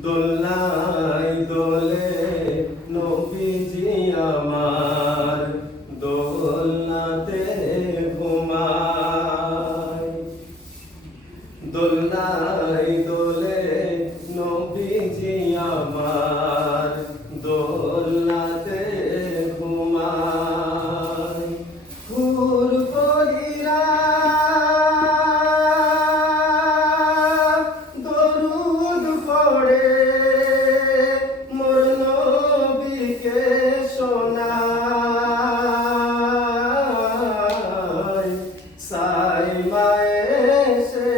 দোলনায় দোলে নবীজি আমার, দোলনাতে ঘুমায়। দোলনায় দোলে নবীজি আমার, দোলনাতে ঘুমায়। হুর কইরা দরুদ পড়ে মোর নবীকে শোনায়। সাইমায় এসে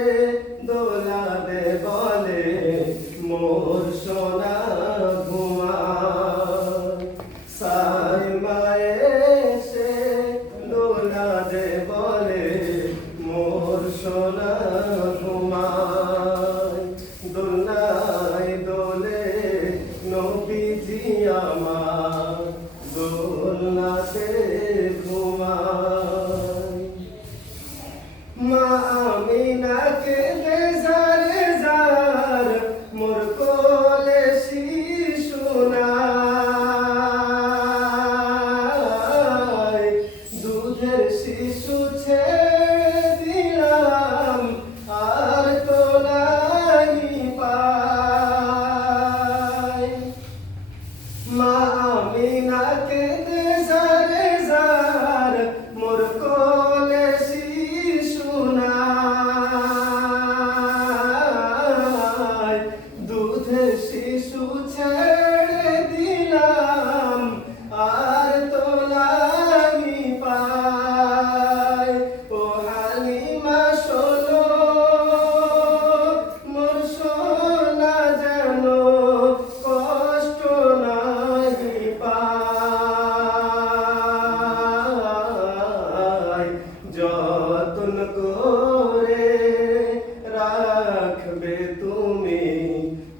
দোলাতে বলে মোর সোনা ঘুমায়। সাইমায় এসে দোলাতে বলে মোর সোনা ঘুমায়। দোলনায় দোলে নবীজি আমার, দোলনাতে ঘুমায়। মা আমিনাকে বেজারে যার মোর কোলে শিশু নাই। দুধের শিশু ছেড়ে দিলাম আর তো নাই পাই। মা আমিনাকে বেজারে যার মোর কোলে শিশু নাই। দুধের শিশু ছেড়ে দিলাম আর তো নাই পাই। ও হালিমা শোনো মোর সোনা যেন কষ্ট নাহি পায়। যতন করে রাখবে তুমি,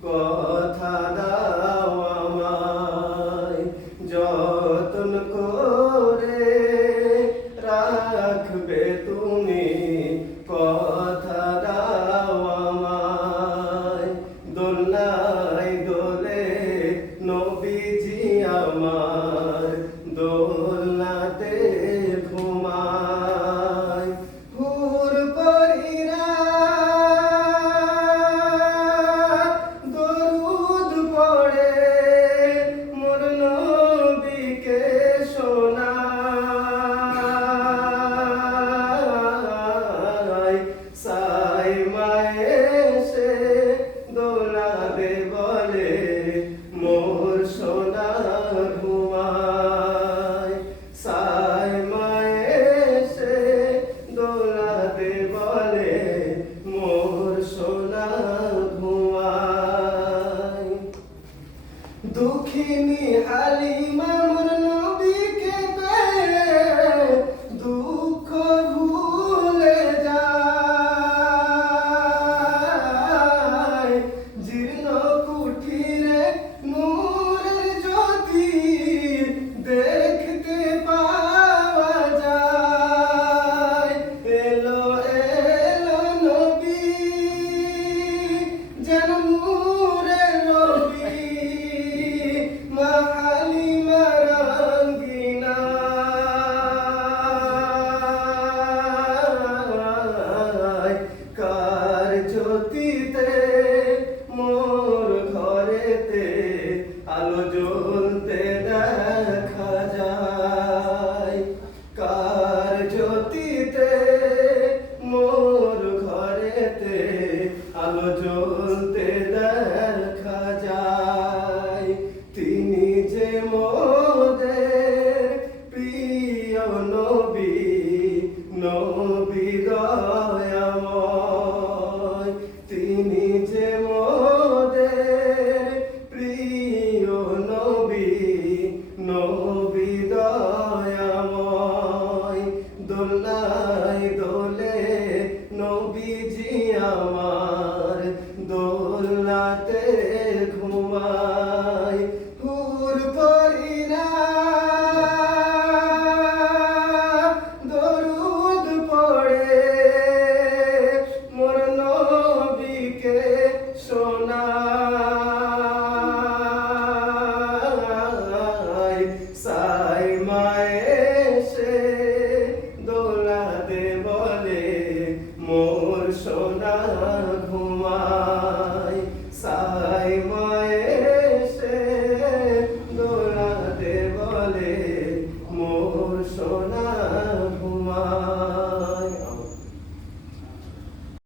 কথা দাও আমায়। যতন করে রাখবে তুমি, কথা দাও আমায়। দোলনায় দোলে নবীজি আমার, দোলনাতে ঘুমায়। হুর পরীরা দরুদ পড়ে মোর নবীকে শোনায়। সাইমায় এসে দোলাতে বলে মোর সোনা ঘুমায়। সাইমায় এসে দোলাতে বলে মোর সোনা ঘুমায়। দুঃখিনী হালিমা মোর নবীকে পেয়ে দুঃখ ভুলে যায়। জীর্ণ কুঠিরে নূরের জ্যোতি দেখতে পাওয়া যায়। এলো এলো নবী যেন নূরের নবী, মা হালিমা রাঙ্গিনায়। কার জ্যোতিতে মোর ঘরেতে আলো জ্বলতে দেখা যায়। কার জ্যোতিতে মোর ঘরেতে আলো জ্বলতে দেখা যায়। তিনি যে মোদের প্রিয় নবী, নবী দয়াময়। তিনি যে মোদের প্রিয় নবী, নবী দয়াময়। দোলনায় দোলে নবীজি আমার, দোলনাতে ঘুমায়। হুর পরীরা দরুদ পড়ে মোর নবীকে শোনায়।